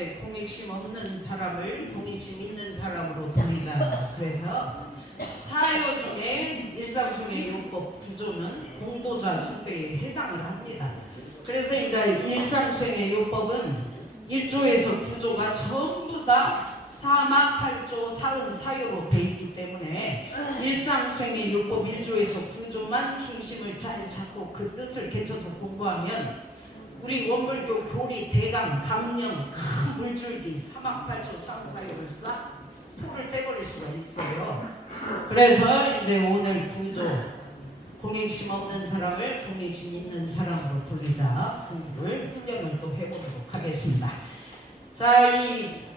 이제 공익심 없는 사람을 공익심 있는 사람으로 돌리자. 그래서 사요 중에 일상수행요법 구조는 공도자 숭배에 해당을 합니다. 그래서 이제 일상수행요법은 1조에서 9조가 전부 다 사막 8조 사음 사요로 되어 있기 때문에 일상수행의 요법 1조에서 9조만 중심을 잘 잡고 그 뜻을 개쳐서 공부하면 우리 원불교 교리 대강 강령 큰 물줄기 사막 8조 사음 사요를 싹 토를 떼버릴 수가 있어요. 그래서 이제 오늘 9조 공익심 없는 사람을 공익심 있는 사람으로 돌리자 공부를 훈련을 또 해보도록 하겠습니다. 자,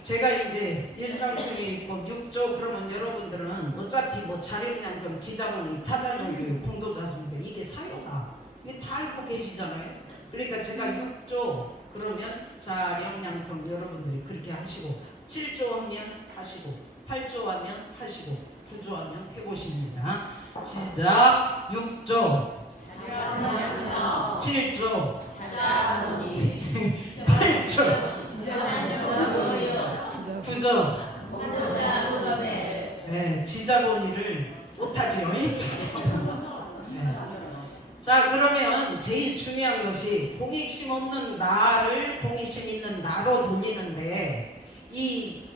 제가 이제 일상수행요법 6조 그러면 여러분들은 어차피 뭐 자력량점 지자본의 타자연교육 공도자sun배 이게 사요다. 이게 다 알고 계시잖아요. 그러니까 제가 6조 그러면 자력량성 여러분들이 그렇게 하시고 7조 하면 하시고 8조 하면 하시고 9조 하면 해보십니다. 시작. 6조 7조 8조 9조 네, 지자본이를 못하죠. 네. 자, 그러면 제일 중요한 것이 공익심 없는 나를 공익심 있는 나로 돌리는데 이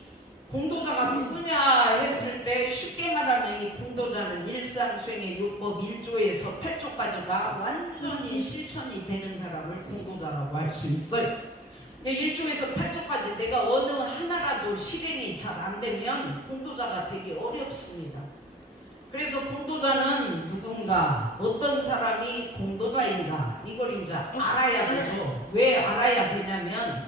공도자가 누구냐 했을 때 쉽게 말하면 이 공도자는 일상수행의 요법 1조에서 8조까지가 완전히 실천이 되는 사람을 공도자라고 할 수 있어요. 근데 1조에서 8조까지 내가 어느 하나라도 실행이 잘 안 되면 공도자가 되기 어렵습니다. 그래서 공도자는 누군가, 어떤 사람이 공도자인가 이걸 이제 알아야 되죠. 왜 알아야 되냐면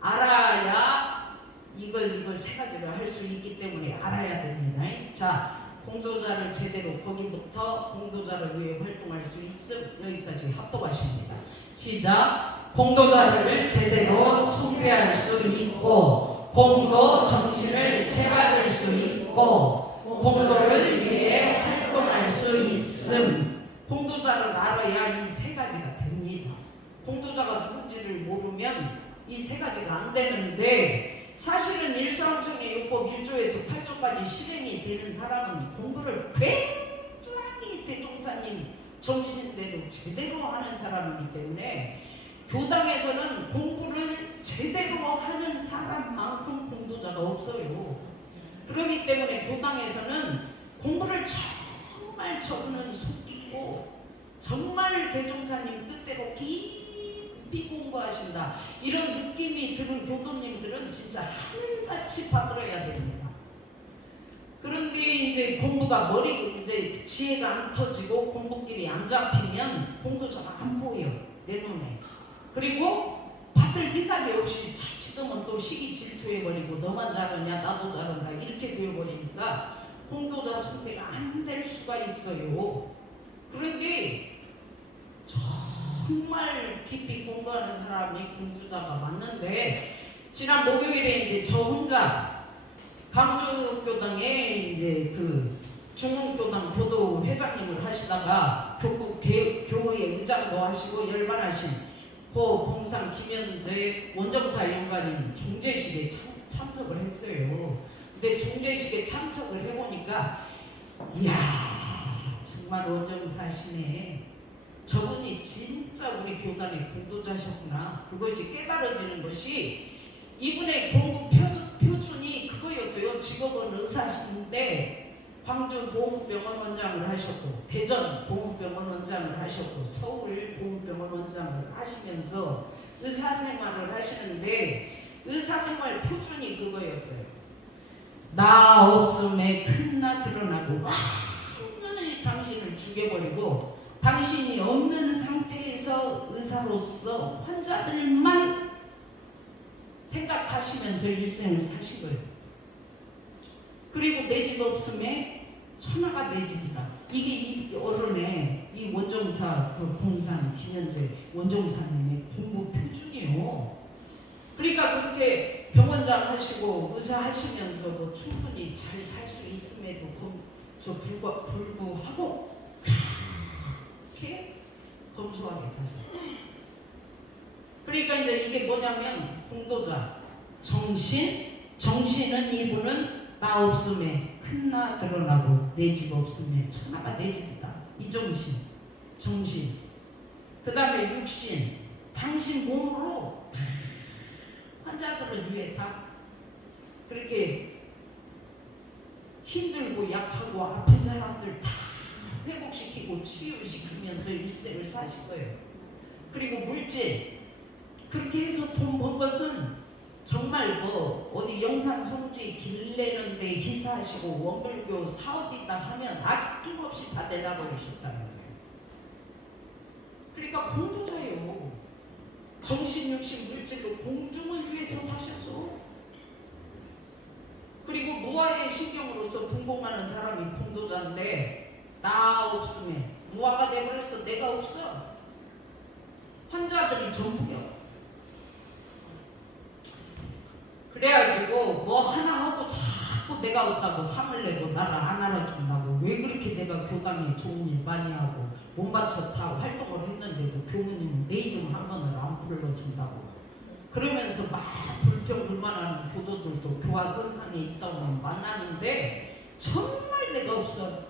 알아야 이걸 세 가지를 할 수 있기 때문에 알아야 됩니다. 자, 공도자를 제대로 거기부터 공도자를 위해 활동할 수 있음 여기까지 합독하십니다. 시작. 공도자를 제대로 숭배할 수 있고 공도 정신을 채받을 수 있고 공도를 위해 활동할 수 있음. 공도자를 알아야 이 세 가지가 됩니다. 공도자가 누군지를 모르면 이 세 가지가 안 되는데 사실은 일상수행의 요법 1조에서 8조까지 실행이 되는 사람은 공부를 굉장히 대종사님 정신대로 제대로 하는 사람이기 때문에 교당에서는 공부를 제대로 하는 사람만큼 공도자가 없어요. 그렇기 때문에 교당에서는 공부를 정말 저는 속 깊고 정말 대종사님 뜻대로 깊이 공부하신다 이런 느낌이 드는 교도님들은 진짜 하늘같이 받들어야 됩니다. 그런데 이제 공부가 머리 이제 지혜가 안 터지고 공부길이 안 잡히면 공도자가 안 보여 내 눈에. 그리고 받들 생각이 없이 자칫하면 또 시기 질투해버리고 너만 잘하냐 나도 잘한다 이렇게 되어버리니까 공도자 숭배가 안 될 수가 있어요. 그런데 정말 깊이 공부하는 사람이 공부자가 맞는데 지난 목요일에 이제 저 혼자 강주교당에 이제 그 중흥교당 교도 회장님을 하시다가 교구 교의 의장도 하시고 열반하신 고 봉상 김현재 원정사 연가님 종제식에 참석을 했어요. 근데 종제식에 참석을 해보니까 이야 정말 원정사시네. 저분이 진짜 우리 교단의 공도자셨구나. 그것이 깨달아지는 것이 이분의 공부 표준이 그거였어요. 직업은 의사신데 광주 보훈병원 원장을 하셨고 대전 보훈병원 원장을 하셨고 서울 보훈병원 원장을 하시면서 의사생활을 하시는데 의사생활 표준이 그거였어요. 나 없음에 큰 나 드러나고 완전히 당신을 죽여버리고 당신이 없는 상태에서 의사로서 환자들만 생각하시면서 일생을 사신 거예요. 그리고 내 집 없음에 천하가 내 집이다. 이게 이 어른의 이 원정사 그 봉산 김현재 원정사님의 공부 표준이에요. 그러니까 그렇게 병원장 하시고 의사 하시면서도 충분히 잘 살 수 있음에도 불구하고 그렇게 검소하게 살아요. 그러니까 이제 이게 뭐냐면 공도자 정신은 이분은 나 없음에 큰 나 드러나고 내 집 없음에 천하가 내 집이다. 이 정신. 그 다음에 육신, 당신 몸으로 환자들을 위해 다 그렇게 힘들고 약하고 아픈 사람들 다 회복시키고 치유시키면서 일생을 사실 거예요. 그리고 물질 그렇게 해서 돈 번 것은 정말 뭐 어디 영산 성지 길 내는데 희사하시고 원불교 사업이다 하면 아낌없이 다 내다버리셨다는 거예요. 그러니까 공도자예요. 정신, 육신, 물질로 공중을 위해서 사셔서 그리고 무아의 신경으로서 분봉하는 사람이 공도자인데 나 없음에 무아가 돼버렸어. 내가 없어. 환자들이 전부요. 그래가지고 뭐 하나 하고 자꾸 내가 없다고 상을 내고 나를 안 알아준다고 왜 그렇게 내가 교당에 좋은 일 많이 하고 몸바쳐 다 활동을 했는데도 교무님 내 이름 한 번을 안 불러준다고 그러면서 막 불평불만하는 교도들도 교화 선상에 있다 보면 만나는데 정말 내가 없어.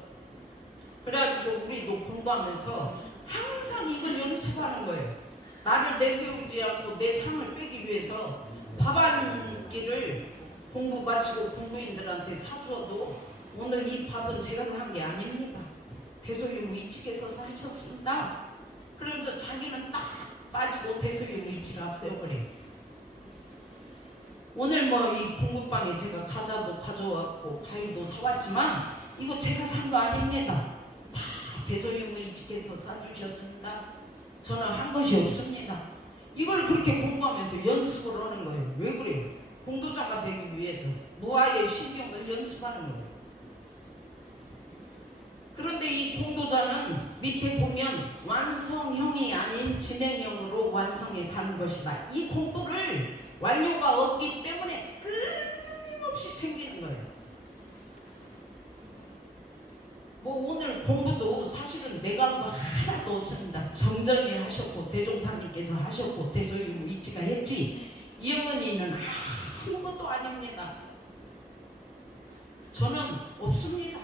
그래가지고 우리도 공부하면서 항상 이걸 연습하는 거예요. 나를 내세우지 않고 내 상을 빼기 위해서 밥 한 끼를 공부 마치고 공부인들한테 사주어도 오늘 이 밥은 제가 산 게 아닙니다. 대소유무이칙에서 사셨습니다. 그러면서 자기는 딱 빠지고 대소유무이칙을 앞세워버려요. 오늘 뭐 이 공부방에 제가 과자도 가져왔고 과일도 사왔지만 이거 제가 산 거 아닙니다. 다 대소유무이칙에서 사주셨습니다. 저는 한 것이 없습니다. 이걸 그렇게 공부하면서 연습을 하는 거예요. 왜 그래요? 공도자가 되기 위해서 무아의 신경을 연습하는 거예요. 그런데 이 공도자는 밑에 보면 완성형이 아닌 진행형으로 완성해 가는 것이다. 이 공부를 완료가 없기 때문에 끊임없이 챙기는 거예요. 뭐 오늘 공부도 사실은 내가 한 거 하나도 없습니다. 정정이 하셨고 대종사님께서 하셨고 대소유무이치가 했지 이 어머니는 아무것도 아닙니다. 저는 없습니다.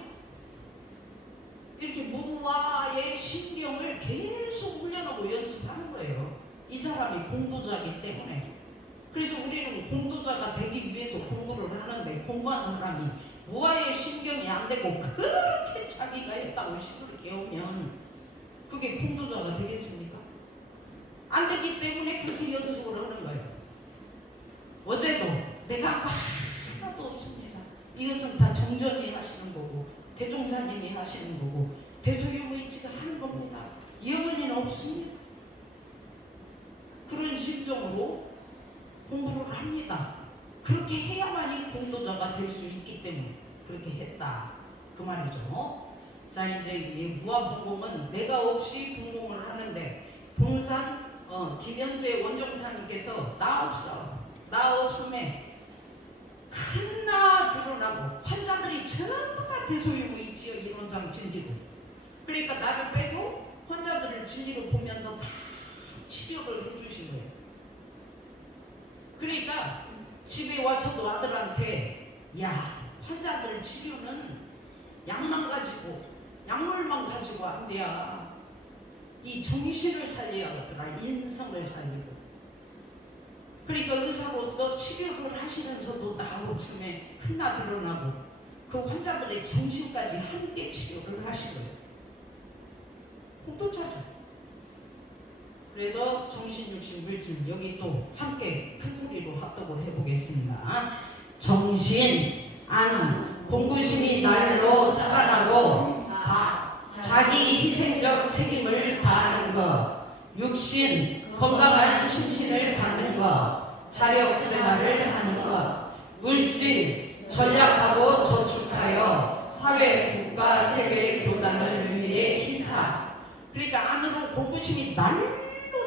이렇게 무아의 신경을 계속 훈련하고 연습하는 거예요. 이 사람이 공도자이기 때문에. 그래서 우리는 공도자가 되기 위해서 공부를 하는데 공부한 사람이 무아의 신경이 안 되고 그렇게 자기가 했다고 식으로 깨우면 그게 공도자가 되겠습니까? 안 되기 때문에 그렇게 연습을 하는 거예요. 어제도 내가 하나도 없습니다. 이것은 다 정전이 하시는 거고 대종사님이 하시는 거고 대소유무이치가 하는 겁니다. 영원히는 없습니다. 그런 심정으로 공부를 합니다. 그렇게 해야만이 공도자가 될 수 있기 때문에 그렇게 했다. 그 말이죠. 자 이제 무아분공은 내가 없이 분공을 하는데 봉산 김현재 원종사님께서 나 없어. 나 없음에 큰 나 드러나고 환자들이 전부 다 대소유무이치여 이론상 진리고 그러니까 나를 빼고 환자들을 진리로 보면서 다 치료를 해주신 거예요. 그러니까 집에 와서도 아들한테 야 환자들 치료는 약만 가지고 약물만 가지고 안 돼야 이 정신을 살려야 하더라. 인성을 살리고 그러니까 의사로서 치료를 하시면서도 나 없음에 큰 나 드러나고 그 환자들의 정신까지 함께 치료를 하신 거예요. 공도자죠. 그래서 정신, 육신, 물질 여기 또 함께 큰 소리로 합독을 해보겠습니다. 정신, 안, 공부심이 날로 살아나고 자기 희생적 책임을 다하는 것, 육신, 건강한 심신을 갖는 것, 자력 생활을 하는 것, 물질, 전략하고 저축하여 사회, 국가, 세계 교단을 위해 희사. 그러니까 안으로 공부심이 날로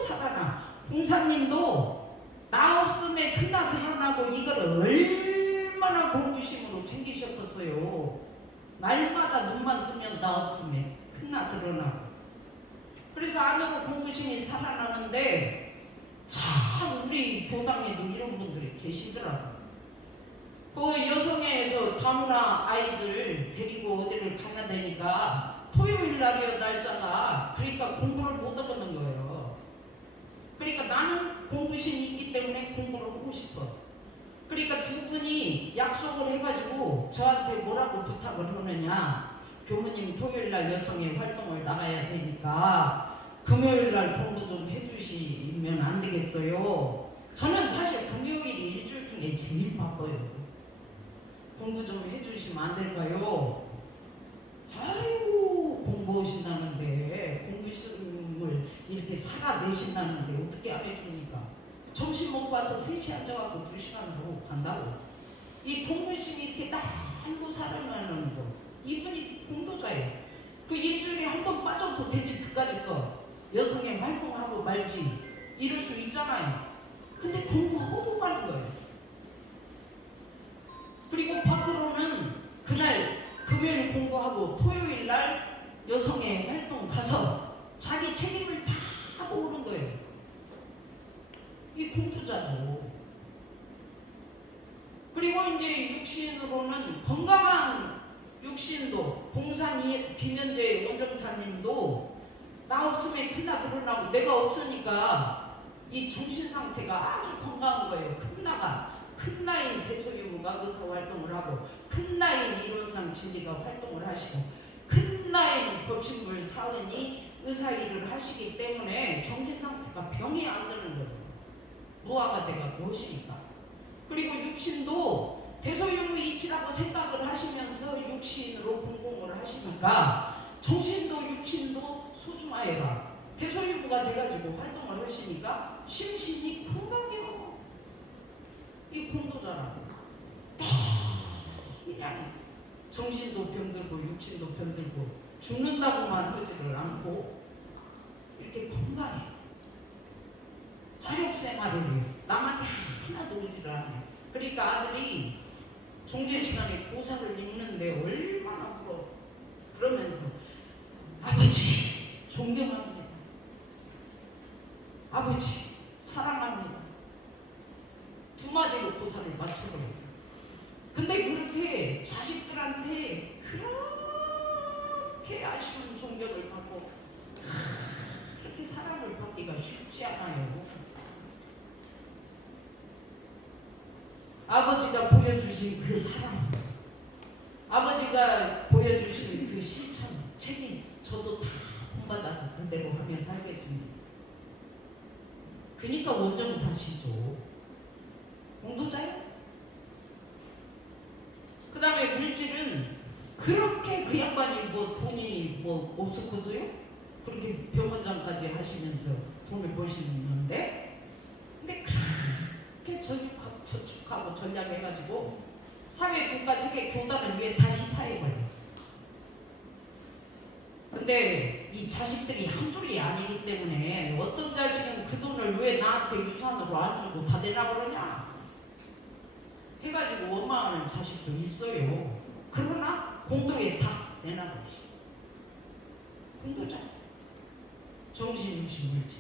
살아나. 봉사님도 나 없음에 큰 나 드러나고 이걸 얼마나 공부심으로 챙기셨겠어요. 날마다 눈만 뜨면 나 없음에 큰 나 드러나고. 그래서 안으로 공부심이 살아나는데 참 우리 교당에도 이런 분들이 계시더라고요. 그 여성회에서 다문화 아이들 데리고 어디를 가야 되니까 토요일 날이요 날짜가. 그러니까 공부를 못 하겠는 거예요. 그러니까 나는 공부심이 있기 때문에 공부를 하고 싶어. 그러니까 두 분이 약속을 해가지고 저한테 뭐라고 부탁을 하느냐. 교무님 토요일 날 여성회 활동을 나가야 되니까 금요일 날 공부 좀 해주시면 안 되겠어요. 저는 사실 금요일이 일주일 중에 제일 바빠요. 공부 좀 해주시면 안 될까요? 아이고 공부하신다는데 공부심을 이렇게 살아내신다는데 어떻게 안 해줍니까? 점심 먹고 와서 3시에 앉아갖고 2시간 하고 간다고. 이 공부심이 이렇게 날고 살아나는 거. 이분이 공도자예요. 그 일주일에 한 번 빠져도 되지 그까짓 거. 여성의 활동하고 말지 이럴 수 있잖아요. 근데 공부하고 가는 거예요. 그리고 밖으로는 그날 금요일 공부하고 토요일 날 여성의 활동 가서 자기 책임을 다 하고 오는 거예요. 이 공부자죠. 그리고 이제 육신으로는 건강한 육신도 봉산 김현재 원정사님도 나 없으면 큰나 드러나고 내가 없으니까 이 정신 상태가 아주 건강한 거예요. 큰 나인 대소유무가 의사활동을 하고 큰 나인 이론상 진리가 활동을 하시고 큰 나인 법신물 사은이 의사일을 하시기 때문에 정신 상태가 병이 안 드는 거예요. 무아가 돼가고 하시니까. 그리고 육신도 대소유무 이치라고 생각을 하시면서 육신으로 공공을 하시니까 정신도 육신도 소중하여라. 대소유무가 돼가지고 활동을 하시니까 심신이 건강해요. 이 공도자라고. 그냥 정신도 병들고 육신도 병들고 죽는다고만 하지를 않고 이렇게 건강해. 자력생활을 해요. 남한테 하나도 오지를 않아요. 그러니까 아들이 종제 시간에 고사를 읽는데 얼마나 울어. 그러면서 아버지 존경합니다. 아버지 사랑합니다. 두 마디로 고사를 맞춰버려요. 근데 그렇게 자식들한테 그렇게 아쉬운 존경을 받고 그렇게 사랑을 받기가 쉽지 않아요. 아버지가 보여주신 그 사랑, 아버지가 보여주신 그 실천, 책임 저도 다 본받아서 그대로 하며 살겠습니다. 그러니까 원정사시죠. 공도자요. 그 다음에 물질은 그렇게 그 양반이 뭐 돈이 뭐 없었거든요. 그렇게 병원장까지 하시면서 돈을 버시는데, 근데 그렇게 저축하고 전략해가지고 사회, 국가, 세계 교단을 위해 다시 사해버려요. 근데 이 자식들이 한둘이 아니기 때문에 어떤 자식은 그 돈을 왜 나한테 유산으로 안 주고 다 내라 그러냐 해가지고 원망하는 자식도 있어요. 그러나 공도에 다 내놔버리시. 공도자 정신유신 물질.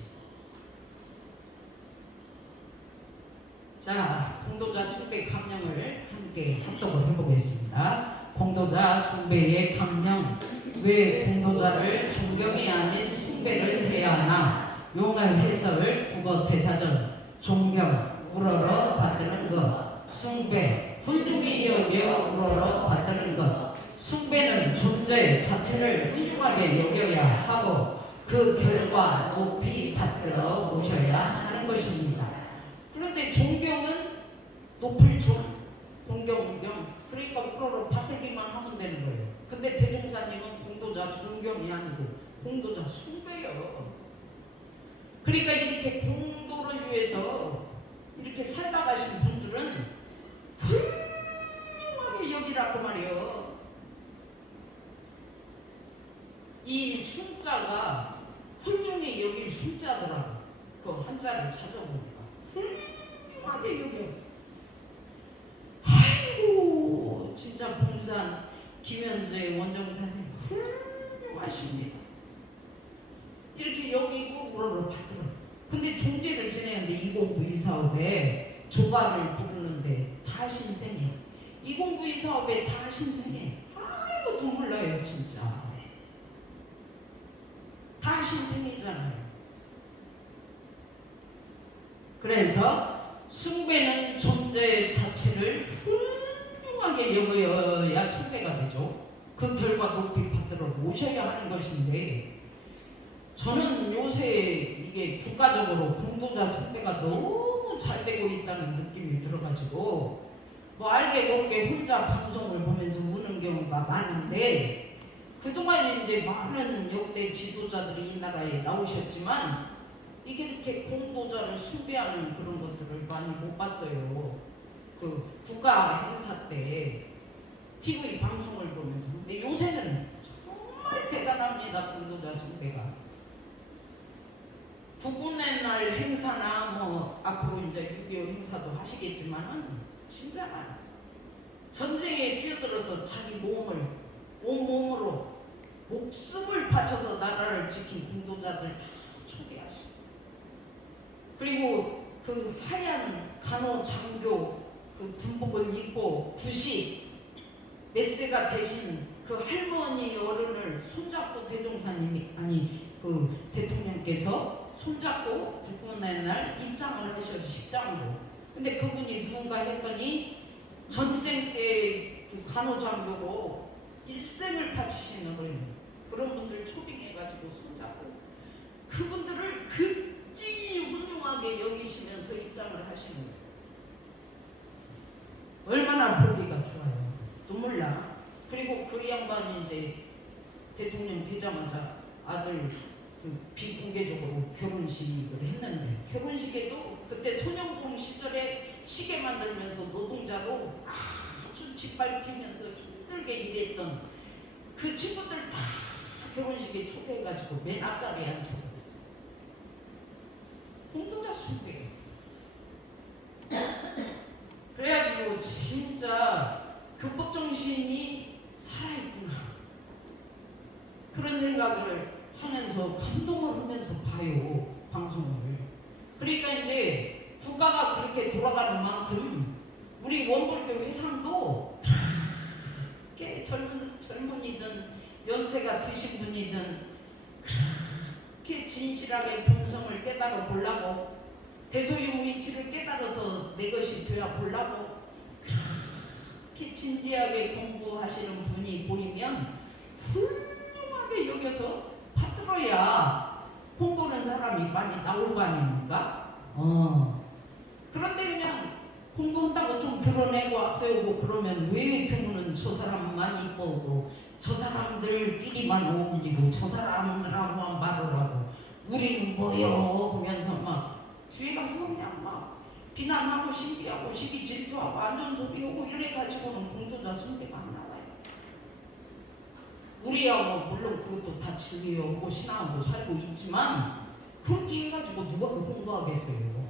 자, 공도자 숭배 감령을 함께 합독을 해보겠습니다. 공도자 숭배의 감령. 왜 공도자를 존경이 아닌 숭배를 해야 하나? 용어 해설 국어 대사전. 존경 우러러 받드는 것. 숭배 훌륭히 여겨 우러러 받드는 것. 숭배는 존재 자체를 훌륭하게 여겨야 하고 그 결과 높이 받들어 모셔야 하는 것입니다. 그런데 존경은 높을 존, 공경. 그러니까 우러러 받들기만 하면 되는 거예요. 근데 대종사님은 공도자 존경이 아니고 공도자 숭배요. 그러니까 이렇게 공도를 위해서 이렇게 살다 가신 분들은 훌륭하게 여기라고 말이에요. 이 숭자가 훌륭히 여길 숭자더라고. 그 한자를 찾아보니까 훌륭하게 여겨. 아이고 진짜 봉산 김현재 원정사님 훌륭하십니다. 이렇게 여기고 우러러 받들어. 근데 종제를 지내는데 2092 사업에 조가를 부르는데 다 신생해. 2092 사업에 다 신생해. 아이고 눈물 나요 진짜. 다 신생이잖아요. 그래서 숭배는 존재 자체를 훌륭하게 여겨야 숭배가 되죠. 그 결과 높이 받들어 모셔야 하는 것인데, 저는 요새 이게 국가적으로 공동자 숭배가 너무 잘 되고 있다는 느낌이 들어가지고 뭐 알게 모르게 혼자 방송을 보면서 우는 경우가 많은데, 그동안 이제 많은 역대 지도자들이 이 나라에 나오셨지만 이게 이렇게 공도자를 숭배하는 그런 것들을 많이 못 봤어요. 그 국가 행사 때 TV 방송을 보면서. 근데 요새는 정말 대단합니다. 공도자 숭배가. 국군의 날 행사나 뭐 앞으로 이제 6.25 행사도 하시겠지만은 진짜 전쟁에 뛰어들어서 자기 몸을 온몸으로 목숨을 바쳐서 나라를 지킨 공도자들 다 초대하시고, 그리고 그 하얀 간호 장교 그 군복을 입고 구식 메세가 되신 그 할머니 어른을 손잡고 대종사님이 그 대통령께서 손잡고 국군의 날 입장을 하셔서 10장으로. 근데 그분이 누군가 했더니 전쟁 때 그 간호장교로 일생을 바치신 어른, 그런 분들 초빙해가지고 손잡고 그분들을 극진히 훌륭하게 여기시면서 입장을 하시는 거예요. 얼마나 보기가 좋아요. 눈물 나. 그리고 그 양반이 이제 대통령 되자마자 아들 그 비공개적으로 결혼식을 했는데, 결혼식에도 그때 손영공 시절에 시계 만들면서 노동자로 아주 짓밟히면서 힘들게 일했던 그 친구들 다 결혼식에 초대해가지고 맨 앞자리에 앉혀버렸어요. 공동자 숭배. 그래가지고 진짜 교법정신이 살아있구나, 그런 생각을 하면서 감동을 하면서 봐요, 방송을. 그러니까 이제 국가가 그렇게 돌아가는 만큼 우리 원불교 회상도 그렇게 젊은이든 연세가 드신 분이든 그렇게 진실하게 본성을 깨달아 보려고, 대소유무이치를 깨달아서 내 것이 되어 보려고 그렇게 진지하게 공부하시는 분이 보이면 훌륭하게 여겨서 받들어야 공부하는 사람이 많이 나올 거 아닙니까? 그런데 그냥 공부한다고 좀 드러내고 앞세우고 그러면 왜 교문은 저 사람만 이뻐오고 저 사람들끼리만 어울리고 저 사람들하고만 말을 하고 우리는 뭐요? 하면서 막 뒤에 가서 그냥 막 비난하고 시비하고 시비 질투하고 안전소리하고 이래가지고는 공도자 숭배가 안 나와요. 우리하고 물론 그것도 다 진리하고 신앙하고 살고 있지만 그렇게 해가지고 누가 공부하겠어요.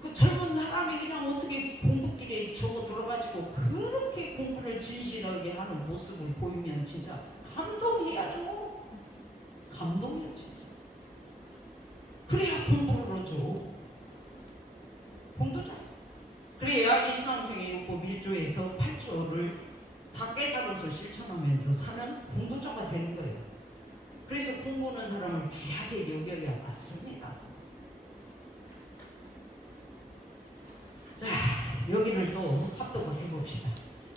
그 젊은 사람이 그냥 어떻게 공부길에 접어 들어가지고 그렇게 공부를 진실하게 하는 모습을 보이면 진짜 감동해야죠. 감동이야 진짜. 그래야 공부를 하죠. 공도자. 그래야 일상생의 율법 1조에서 8조를 다 깨달아서 실천하면서 사는 공도자가 되는 거예요. 그래서 공부하는 사람을 귀하게 여겨야 맞습니다. 자, 여기를 또 합독을 해봅시다.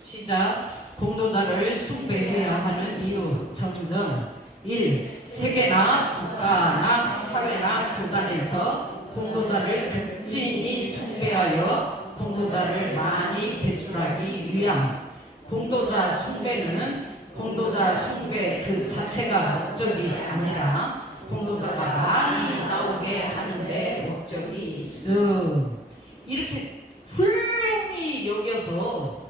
시작. 공도자를 숭배해야 하는 이유 점점 1. 세계나 국가나 사회나 교단에서 공도자를 극진히 숭배하여 공도자를 많이 배출하기 위함. 공도자 숭배는 공도자 숭배 그 자체가 목적이 아니라 공도자가 많이 나오게 하는데 목적이 있음. 이렇게 훌륭히 여겨서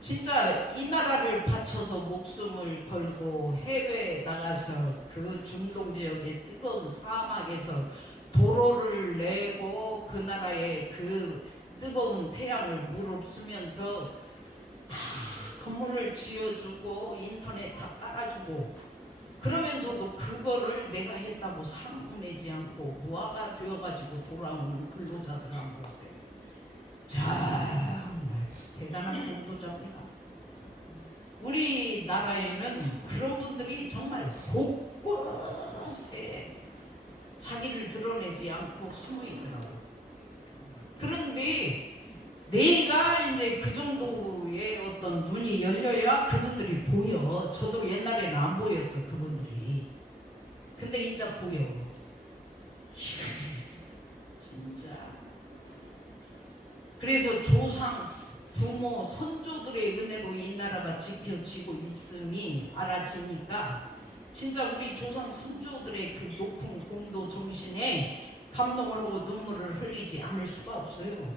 진짜 이 나라를 바쳐서 목숨을 걸고 해외에 나가서 그 중동 지역의 뜨거운 사막에서 도로를 내고 그 나라의 그 뜨거운 태양을 무릅쓰면서 다 건물을 지어주고 인터넷 다 깔아주고 그러면서도 그거를 내가 했다고 상내지 않고 무화가 되어가지고 돌아오는 근로자들 한번 보세요. 자, 대단한 공도자입니다. 우리나라에는 그런 분들이 정말 곳곳에 자기를 드러내지 않고 숨어 있더라고요. 그런데 내가 이제 그 정도의 어떤 눈이 열려야 그분들이 보여. 저도 옛날에는 안 보였어요, 그분들이. 근데 이제 보여. 이야, 진짜. 그래서 조상, 부모, 선조들의 은혜로 이 나라가 지켜지고 있음이 알아지니까 진짜 우리 조상, 선조들의 그 높은 공도 정신에 감동을 하고 눈물을 흘리지 않을 수가 없어요.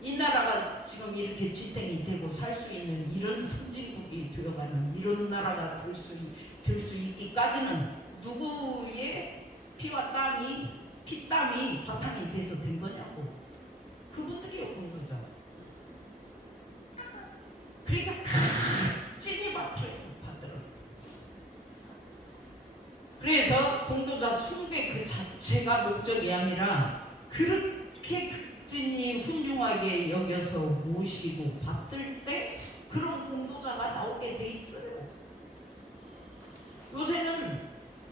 이 나라가 지금 이렇게 지탱이 되고 살 수 있는 이런 선진국이 되어가는 이런 나라가 될 수 있기까지는 누구의 피와 땀이 피땀이 바탕이 돼서 된 거냐고. 그분들이 온 거죠. 그러니까 찐이 받들어. 그래서 공도자 숭배 그 자체가 목적이 아니라 그렇게 극진히 훌륭하게 여겨서 모시고 받들 때 그런 공도자가 나오게 돼 있어요. 요새는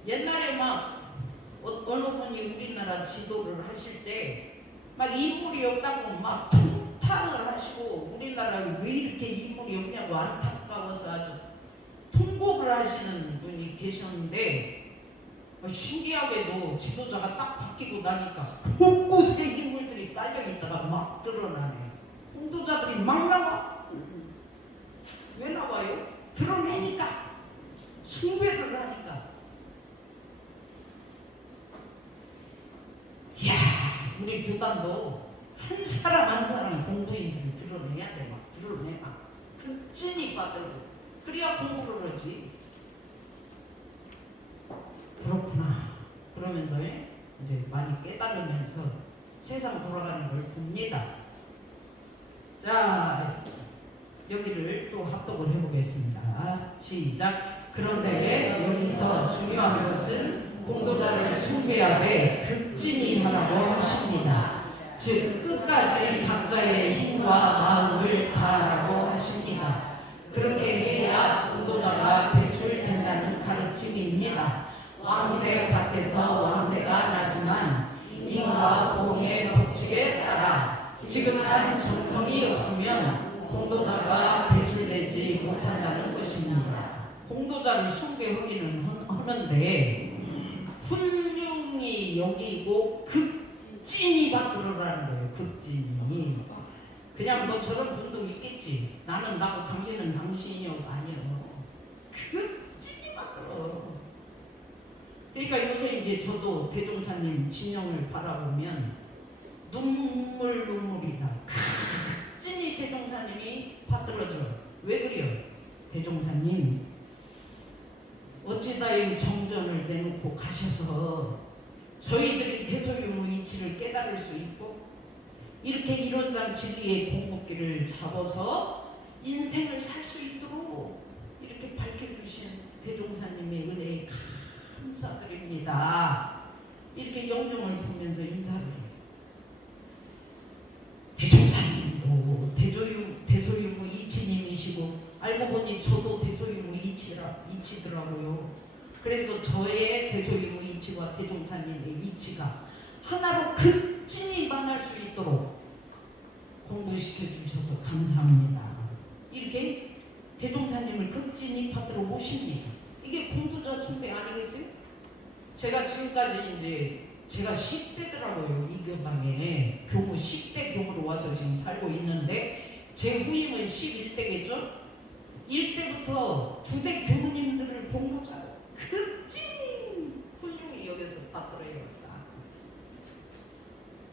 옛날에 막 어느 분이 우리나라 지도를 하실 때 막 인물이 없다고 막 통탄을 하시고 우리나라에 왜 이렇게 인물이 없냐고 안타까워서 아주 통곡을 하시는 분이 계셨는데 신기하게도 지도자가 딱 바뀌고 나니까 곳곳에 인물들이 깔려 있다가 막 드러나네. 공도자들이 막 나와. 왜 나와요? 드러내니까. 숭배를 하니까. 이야, 우리 교단도 한 사람 한 사람 공부인들을 드러내야 돼. 막 드러내봐. 극진히 받들고. 그래야 공부를 하지. 그렇구나. 그러면서 이제 많이 깨달으면서 세상 돌아가는 걸 봅니다. 자, 여기를 또 합독을 해보겠습니다. 시작. 그런데 여기서 중요한 것은 공도자를 숭배하되 극진히 하라고 하십니다. 즉 끝까지 각자의 힘과 마음을 다하라고 하십니다. 그렇게 해야 공도자가 배출된다는 가르침입니다. 왕대 밭에서 왕대가 나지만 인과 공의 법칙에 따라 지극한 정성이 없으면 공도자가 배출되지 못한다는 것입니다. 공도자를 숭배하기는 하는데 훌륭히 여기고 극진히 받들으라는 거예요. 극진히. 그냥 뭐 저런 분도 있겠지. 나는 나고 당신은 당신이요. 아니요. 극진히 받들어. 그러니까 요새 이제 저도 대종사님 진영을 바라보면 눈물이다. 극진히 대종사님이 받들어져. 왜 그래요? 대종사님 어찌다임 정전을 내놓고 가셔서 저희들이 대소유무 이치를 깨달을 수 있고 이렇게 이론상 진리의 공복기를 잡아서 인생을 살 수 있도록 이렇게 밝혀주신 대종사님의 은혜에 감사드립니다. 이렇게 영정을 보면서 인사를 해요. 대종사님도 대소유무 이치님이시고 알고 보니 저도 대소유무 이치더라고요. 그래서 저의 대소유무 이치와 대종사님의 이치가 하나로 극진히 만날 수 있도록 공부시켜 주셔서 감사합니다. 이렇게 대종사님을 극진히 받들어 모십니다. 이게 공도자 숭배 아니겠어요? 제가 지금까지 이제 제가 10대더라고요. 이 교당에 교무 10대 교무로 와서 지금 살고 있는데 제 후임은 11대겠죠? 1대부터 9대 교무님들을 공도자 극진히 훌륭히 여기서 받들어야 합니다.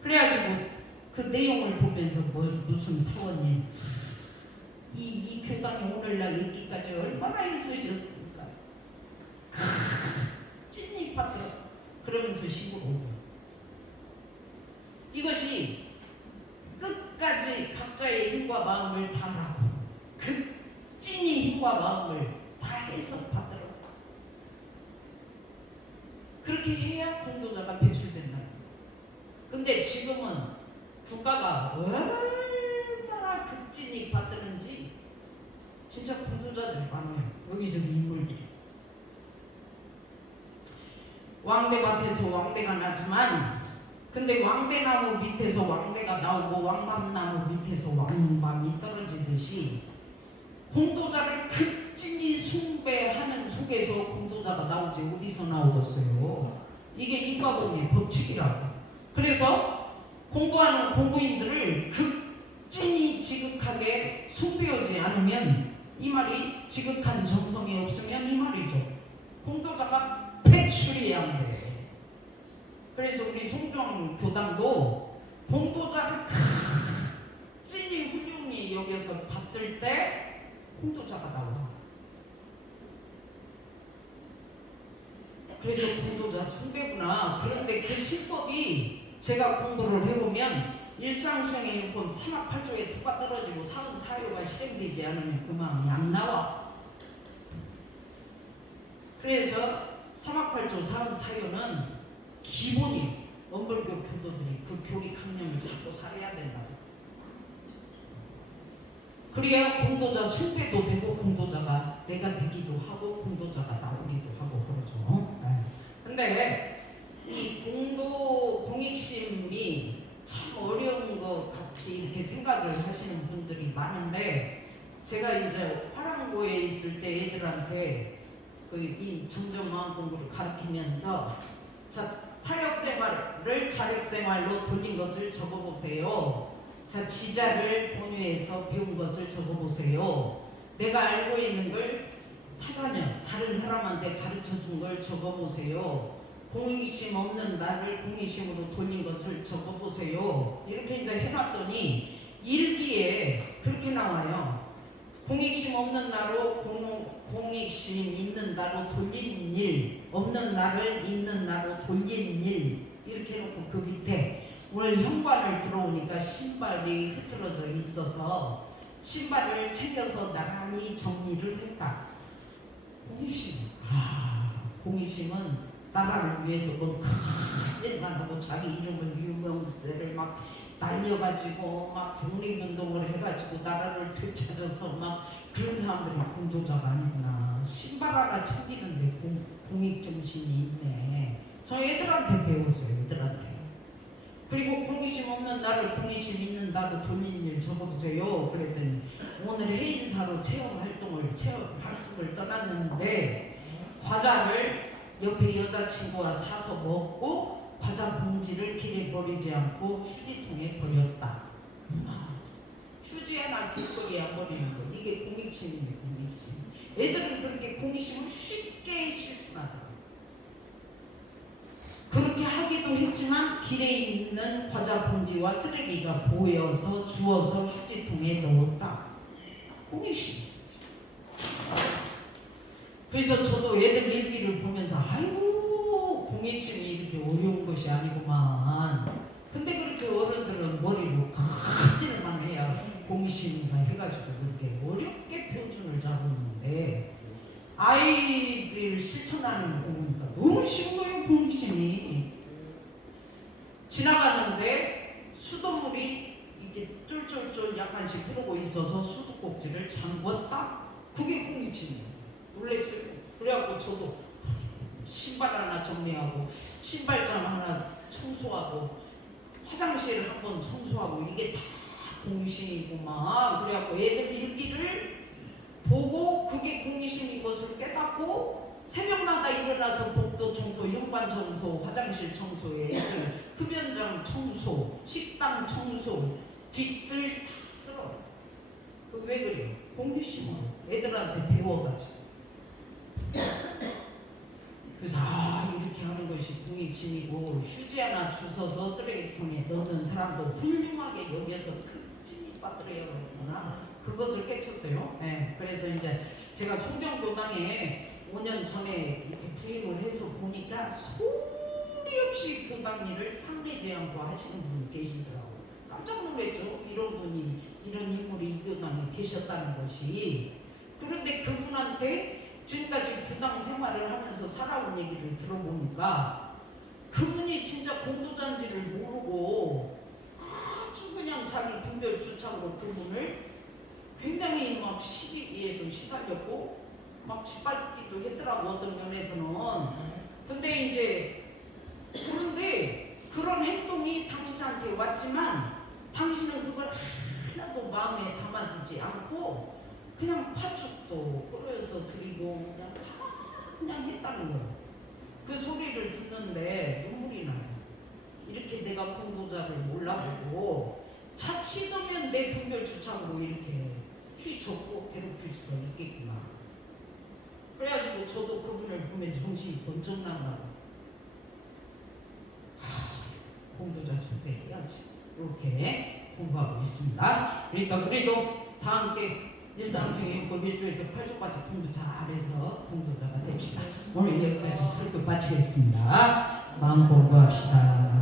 그래가지고 그 내용을 보면서 무슨 타원님 이 교당이 오늘날 있기까지 얼마나 있으셨습니까? 찐히 받들어 그러면서 식으로 이것이 끝까지 각자의 힘과 마음을 다하라고 그 찐이 힘과 마음을 다해서 받들어 그렇게 해야 공도자가 배출된다. 근데 지금은 국가가 얼마나 급진이 받드는지 진짜 공도자들이 많아요. 여기저기 인물들이. 왕대밭에서 왕대가 나지만 근데 왕대나무 밑에서 왕대가 나오고 왕밤나무 밑에서 왕밤이 떨어지듯이 공도자를 급진히 숭배하는 속에서 공도자가 나오지 어디서 나오겠어요. 이게 인과법의 법칙이라고. 그래서 공부하는 공부인들을 급진히 지극하게 숭배하지 않으면 이 말이 지극한 정성이 없으면 이 말이죠. 공도자가 배출이 안 돼. 그래서 우리 송정 교당도 공도자를 찐히 훌륭히 여기서 받들 때 공도자가 나와. 그래서 공도자 숭배구나. 그런데 그 신법이 제가 공부를 해보면 일상수행의 사막팔조에 뚝가 떨어지고 44요가 실행되지 않으면 그 마음이 안 나와. 그래서 사막팔조 44요는 기본이 원불교 교도들이 그 교리 강령을 잡고 살아야 된다고. 그래야 공도자 숭배도 되고 공도자가 내가 되기도 하고 공도자가 나오기도 하고 그러죠. 근데 이 공도 공익심이 참 어려운 것 같이 이렇게 생각을 하시는 분들이 많은데 제가 이제 화랑고에 있을 때 애들한테 이 정정마음 공부를 가르치면서 자, 타력생활을 자력생활로 돌린 것을 적어보세요. 자, 지자를 본유에서 배운 것을 적어보세요. 내가 알고 있는 걸 타자녀, 다른 사람한테 가르쳐준 걸 적어보세요. 공익심 없는 나를 공익심으로 돌린 것을 적어보세요. 이렇게 이제 해놨더니 일기에 그렇게 나와요. 공익심 없는 나로 공익심 있는 나로 돌린 일, 없는 나를 있는 나로 돌린 일 이렇게 해놓고 그 밑에 오늘 현관을 들어오니까 신발이 흐트러져 있어서 신발을 챙겨서 나란히 정리를 했다. 공익심. 공익심은 나라를 위해서 뭐 큰 일만 하고 자기 이름을 유명세를 막 날려가지고 막 독립운동을 해가지고 나라를 되찾아서 막 그런 사람들이 공도자가 아니구나. 신발 하나 챙기는데 공익정신이 있네. 저 애들한테 배웠어요. 애들한테. 그리고 공익심 없는 나를 공익심 있는 나로 돌린 일 적어보세요. 그랬더니 오늘 해인사로 체험 학습을 떠났는데 과자를 옆에 여자친구와 사서 먹고 과자 봉지를 길에 버리지 않고 휴지통에 버렸다. 휴지 하나 길거리에 안 버리는 거. 이게 공익심이네. 공익심. 애들은 그렇게 공익심을 쉽게 실천하더라고요. 그렇게 하기도 했지만 길에 있는 과자 봉지와 쓰레기가 보여서 주워서 휴지통에 넣었다. 공익심. 그래서 저도 애들 일기를 보면서 아이고 공익심이 이렇게 어려운 것이 아니구만. 근데 그렇게 어른들은 머리로 가지를만 해야 공익심이가 해가지고 그렇게 어렵게 표준을 잡았는데 아이들 실천하는 거 보니까 너무 쉬운 거예요. 공익심이. 지나가는데 수돗물이 이게 쫄쫄쫄 약간씩 흐르고 있어서 수도꼭지를 잠궜다. 그게 공익심이에요. 놀랬어요. 그래갖고 저도 신발 하나 정리하고 신발장 하나 청소하고 화장실을 한번 청소하고 이게 다 공익심이구만. 그래갖고 애들 일기를 보고 그게 공익심인 것을 깨닫고 새벽마다 일어나서 복도 청소, 현관 청소, 화장실 청소에 애들 흡연장 청소, 식당 청소, 뒷뜰 다 쓸어. 그 왜 그래요? 공익심으로 애들한테 배워가지고. 그래서 이렇게 하는 것이 공익심이고 휴지 하나 주워서 쓰레기통에 넣는 사람도 훌륭하게 여기서 큰 빠뜨려야겠구나. 그것을 깨쳤어요. 네. 그래서 이제 제가 송정교당에 5년 전에 이렇게 부임을 해서 보니까 소리 없이 교당 일을 상내지 않고 하시는 분이 계시더라고요. 깜짝 놀랐죠. 이런 분이, 이런 인물이 이 교당에 계셨다는 것이. 그런데 그분한테 지금까지 교당 생활을 하면서 살아온 얘기를 들어보니까 그분이 진짜 공도자인지를 모르고 아주 그냥 자기 분별 주착으로 그분을 굉장히 막 시비에도 시달렸고 막 짓밟기도 했더라고 어떤 면에서는. 근데 이제 그런데 그런 행동이 당신한테 왔지만 당신은 그걸 하나도 마음에 담아두지 않고 그냥 파죽도 끓여서 드리고 그냥 다 그냥 했다는 거예요. 그 소리를 듣는데 눈물이 나요. 이렇게 내가 공도자를 몰라보고 자칫하면 내 분별 주착으로 이렇게 휘젓고 괴롭힐 수가 있겠구나. 그래가지고 저도 그분을 보면 정신이 번쩍 나가고 공도자 숭배해야지 이렇게 공부하고 있습니다. 그러니까 우리도 다 함께 일상생활 법일조에서 팔족까지 공부 잘해서 공도자가 됩시다. 오늘 여기까지 설교 마치겠습니다. 마음 공부합시다.